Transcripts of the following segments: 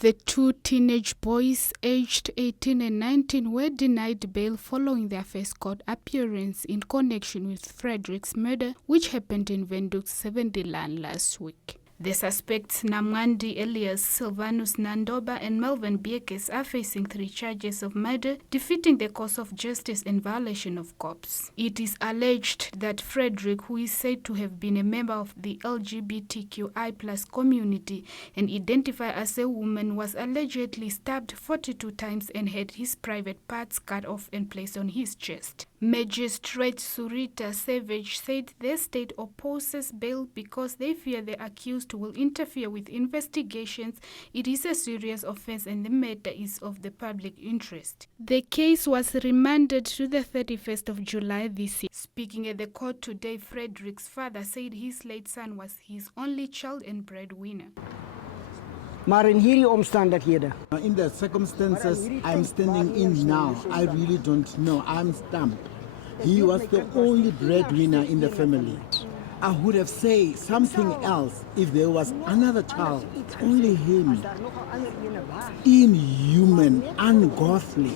The two teenage boys, aged 18 and 19, were denied bail following their first court appearance in connection with Frederik's murder, which happened in Windhoek, Laan last week. The suspects Namwandi, Elias, Silvanus, Nandomba and Mervin Beukes are facing 3 charges of murder, defeating the course of justice and violation of corpse. It is alleged that Frederik, who is said to have been a member of the LGBTQI+ community and identified as a woman, was allegedly stabbed 42 times and had his private parts cut off and placed on his chest. Magistrate Surita Savage said their state opposes bail because they fear the accused will interfere with investigations. It is a serious offense and the matter is of the public interest. The case was remanded to the 31st of July this year. Speaking at the court today, Frederik's father said his late son was his only child and breadwinner. Maar in hierdie omstandighede. In the circumstances I'm standing in now, I really don't know. I'm stumped. He was the only breadwinner in the family. I would have said something else if there was another child. Only him. Inhuman, ungodly.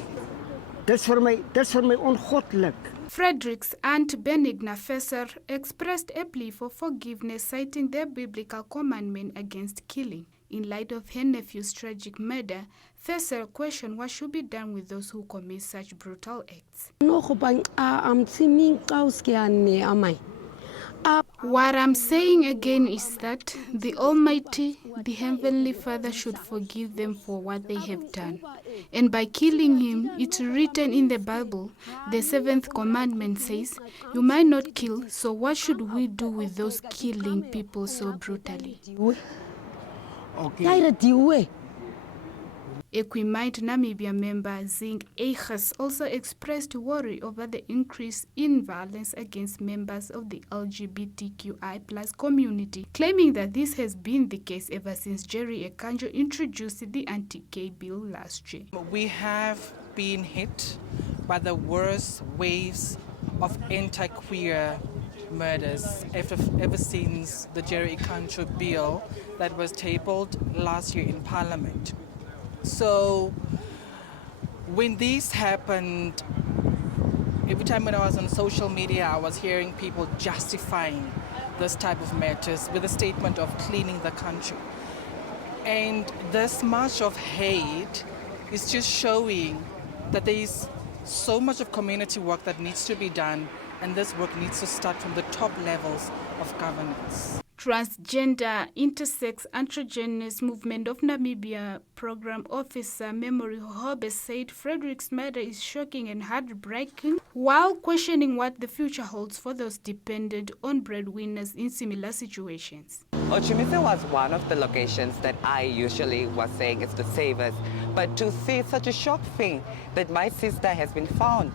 Dis vir my ongoddelik. Frederik's aunt Benigna Visser expressed a plea for forgiveness, citing their biblical commandment against killing. In light of her nephew's tragic murder, Visser questioned what should be done with those who commit such brutal acts. What I'm saying again is that the Almighty, the Heavenly Father, should forgive them for what they have done. And by killing him, it's written in the Bible, the 7th commandment says, you might not kill, so what should we do with those killing people so brutally? Okay. Equimite Namibia member Zing also expressed worry over the increase in violence against members of the LGBTQI+ community, claiming that this has been the case ever since Jerry Ekanjo introduced the anti-gay bill last year. We have been hit by the worst waves of anti-queer murders ever since the Jerry Ekanjo bill that was tabled last year in Parliament. So when this happened, every time when I was on social media, I was hearing people justifying this type of matters with a statement of cleaning the country. And this much of hate is just showing that there is so much of community work that needs to be done, and this work needs to start from the top levels of governance. Transgender, Intersex, Androgynous Movement of Namibia Program Officer Memory Hobe said Frederik's murder is shocking and heartbreaking, while questioning what the future holds for those dependent on breadwinners in similar situations. Ochimise was one of the locations that I usually was saying is the safest, but to see such a shock thing that my sister has been found,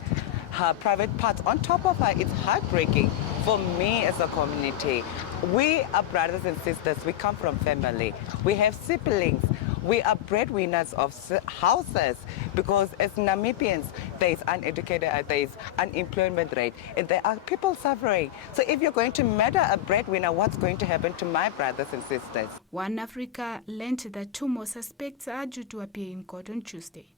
her private parts on top of her, it's heartbreaking for me as a community. We are brothers and sisters, we come from family, we have siblings, we are breadwinners of houses, because as Namibians, there is uneducated, there is unemployment rate, and there are people suffering. So if you're going to murder a breadwinner, what's going to happen to my brothers and sisters? One Africa learned that 2 more suspects are due to appear in court on Tuesday.